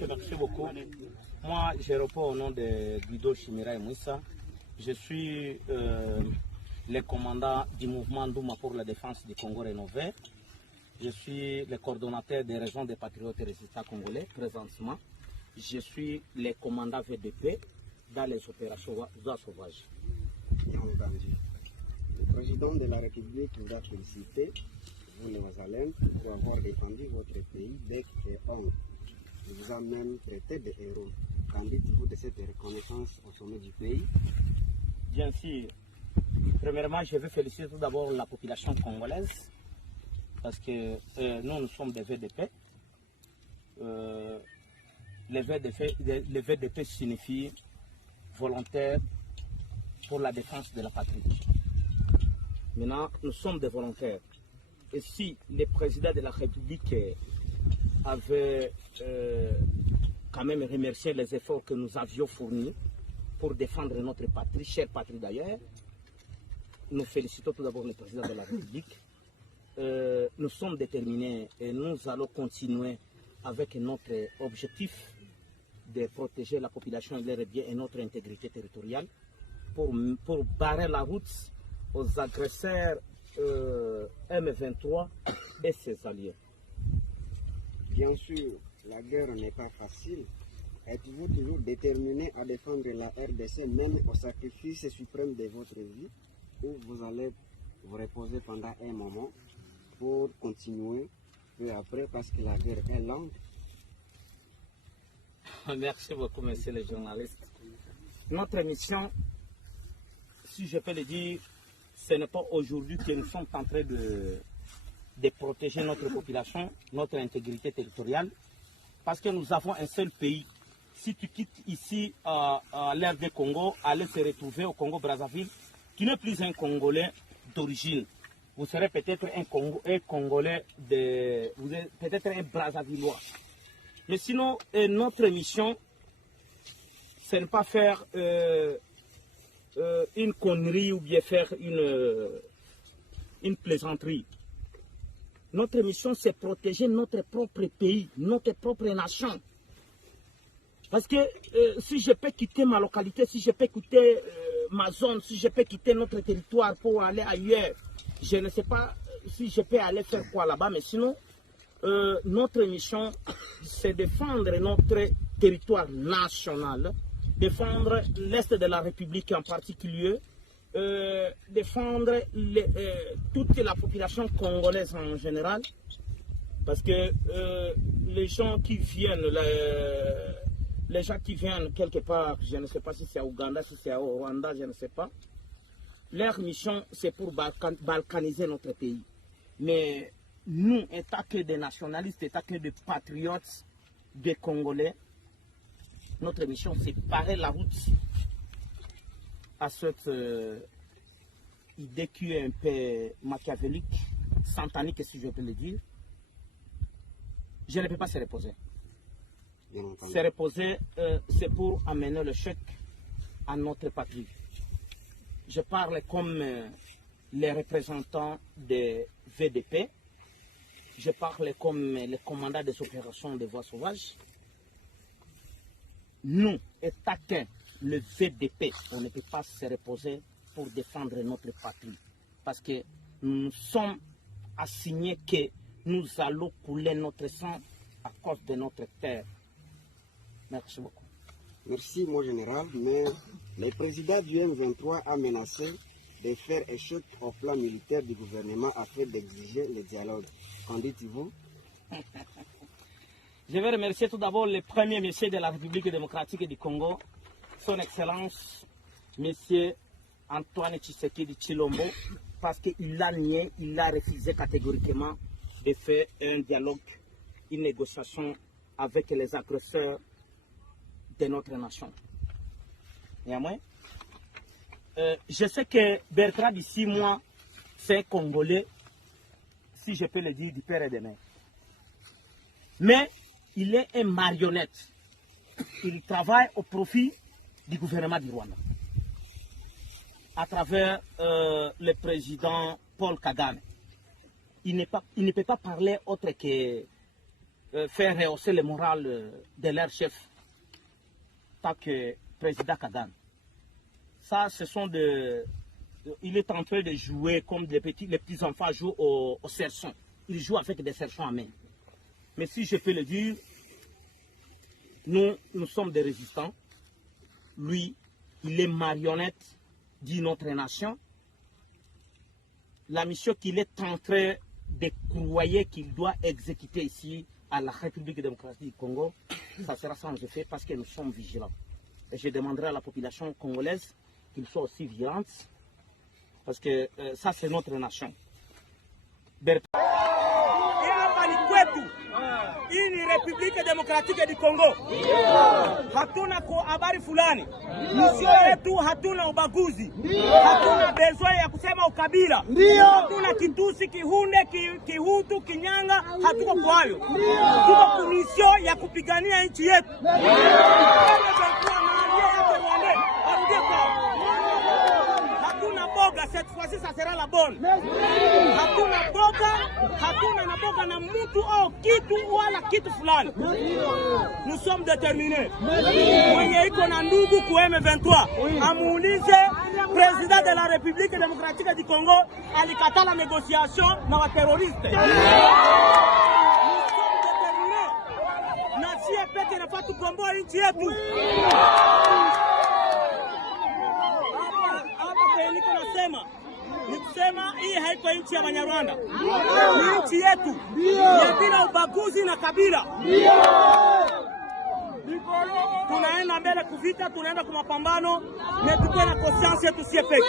Ok, merci beaucoup. Moi, je réponds au nom de Guido Chimira Mouissa. Je suis le commandant du mouvement Douma pour la défense du Congo rénové. Je suis le coordonnateur des régions des patriotes et résistants congolais présentement. Je suis le commandant VDP dans les opérations sauvages. Bien entendu. Le président de la République vous a félicité, vous les Wazalènes, pour avoir défendu votre pays bec et ongles. Il vous a même traité de héros. Qu'en dites-vous de cette reconnaissance au sommet du pays? Bien sûr. Premièrement, je veux féliciter tout d'abord la population congolaise parce que nous sommes des VDP. Les VDP signifient volontaires pour la défense de la patrie. Maintenant, nous sommes des volontaires. Et si le président de la République avait quand même remercié les efforts que nous avions fournis pour défendre notre patrie, chère patrie d'ailleurs, nous félicitons tout d'abord le président de la République. Nous sommes déterminés et nous allons continuer avec notre objectif de protéger la population et leurs biens et notre intégrité territoriale pour barrer la route aux agresseurs M23 et ses alliés. Bien sûr, la guerre n'est pas facile. Êtes-vous toujours déterminé à défendre la RDC même au sacrifice suprême de votre vie, ou vous allez vous reposer pendant un moment pour continuer peu après parce que la guerre est longue? Merci beaucoup, monsieur le journaliste. Notre mission, si je peux le dire, ce n'est pas aujourd'hui que nous sommes en train de protéger notre population, notre intégrité territoriale, parce que nous avons un seul pays. Si tu quittes ici à l'ère du Congo, aller se retrouver au Congo-Brazzaville, tu n'es plus un Congolais d'origine. Vous serez peut-être un Congolais, vous êtes peut-être un Brazzavillois. Mais sinon, notre mission, ce n'est pas faire une connerie ou bien faire une plaisanterie. Notre mission, c'est protéger notre propre pays, notre propre nation. Parce que si je peux quitter ma localité, si je peux quitter ma zone, si je peux quitter notre territoire pour aller ailleurs, je ne sais pas si je peux aller faire quoi là-bas, mais sinon, notre mission, c'est défendre notre territoire national, défendre l'Est de la République en particulier, défendre toute la population congolaise en général, parce que les gens qui viennent, les gens qui viennent quelque part, je ne sais pas si c'est à Ouganda, si c'est au Rwanda, je ne sais pas, leur mission c'est pour balkaniser notre pays. Mais nous, état que des nationalistes, état que des patriotes, des Congolais, notre mission c'est parer la route à cette idée qui est un peu machiavélique, satanique si je peux le dire. Je ne peux pas se reposer. Se reposer, c'est pour amener le chèque à notre patrie. Je parle comme les représentants des VDP, je parle comme les commandants des opérations de voies sauvages. Nous, état que le VDP, on ne peut pas se reposer pour défendre notre patrie. Parce que nous sommes assignés que nous allons couler notre sang à cause de notre terre. Merci beaucoup. Merci, mon général, mais le président du M23 a menacé de faire échec au plan militaire du gouvernement afin d'exiger le dialogue. Qu'en dites-vous? Je vais remercier tout d'abord le premier monsieur de la République démocratique du Congo, son Excellence, monsieur Antoine Tshisekedi Tshilombo, parce qu'il a nié, il a refusé catégoriquement de faire un dialogue, une négociation avec les agresseurs de notre nation. Néanmoins, je sais que Bertrand, d'ici moi, c'est un Congolais, si je peux le dire, du père et de mère. Mais il est un marionnette. Il travaille au profit du gouvernement du Rwanda. À travers le président Paul Kagame. Il ne peut pas parler autre que faire rehausser le moral de leur chef, tant que président Kagame. Ça, ce sont il est en train de jouer comme les petits enfants jouent au cerceau. Il joue avec des cerceaux en main. Mais si je peux le dire, nous sommes des résistants. Lui, il est marionnette d'une autre nation. La mission qu'il est en train de croyer qu'il doit exécuter ici à la République démocratique du Congo, ça sera sans effet parce que nous sommes vigilants. Et je demanderai à la population congolaise qu'il soit aussi vigilante parce que ça c'est notre nation. Hii ni Republika Demokratiki du Kongo. Hatuna habari fulani. Misio yetu hatuna ubaguzi. Hatuna besoin ya kusema ukabila. Hatuna Kitusi, Kihunde, Kihutu, Kinyanga, hatuko kwayo. Tuko kumisio ya kupigania nchi yetu. Cette fois-ci, ça sera la bonne. Hatuna boga na mtu au kitu wala kitu fulani. Nous sommes déterminés. Mwenye iko na ndugu ku M23, amuulize président de la République démocratique du Congo alikata la négociation na wa terroriste. Nous sommes déterminés. Na sie peke na fatu komboa nchi yetu. Nikusema hii haiko nchi ya Banyarwanda. Ni nchi yetu. Ya bila ubaguzi na kabila. Tunaenda mbele kuvita, tunaenda kwa mapambano, na tuko na conscience yetu si peke.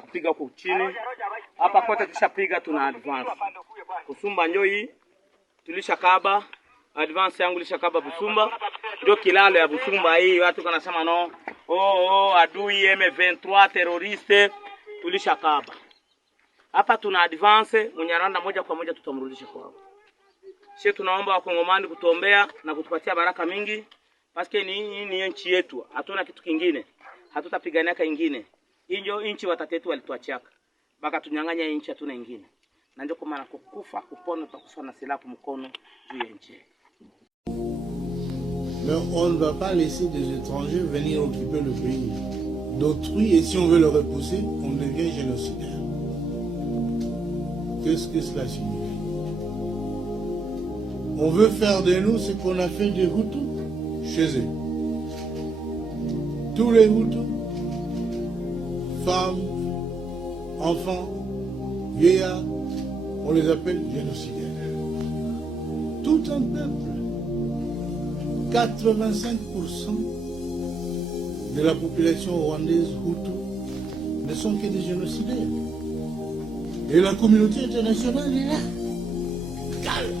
Kupiga huko chini hapa kote tushapiga, tuna advance Busumba njoi tulishakaba advance yangu lishakaba Busumba ndio kilalo ya Busumba hii. Watu kanasema no adui M23 terroriste tulishakaba hapa, tuna advance Munyarwanda moja kwa moja tutamrudisha kwao. Sisi tunaomba wakongomani kutuombea na kutupatia baraka mingi paske ni nchi yetu, hatuna kitu kingine, hatutapigania kingine. Injo inchi watatetu walituachaka baka tunyang'anya inchi hatuna ingine, na ndio kwa maana kukufa kupona tutakufa na silaha mkono juu ya nchi. Mais on ne va pas laisser des étrangers venir occuper le pays d'autrui, et si on veut le repousser, on devient génocidaire. Qu'est-ce que cela signifie? On veut faire de nous ce qu'on a fait des Hutus chez eux. Tous les Hutus, femmes, enfants, vieillards, on les appelle génocidaires. Tout un peuple, 85% de la population rwandaise Hutu ne sont que des génocidaires. Et la communauté internationale est là. Calme.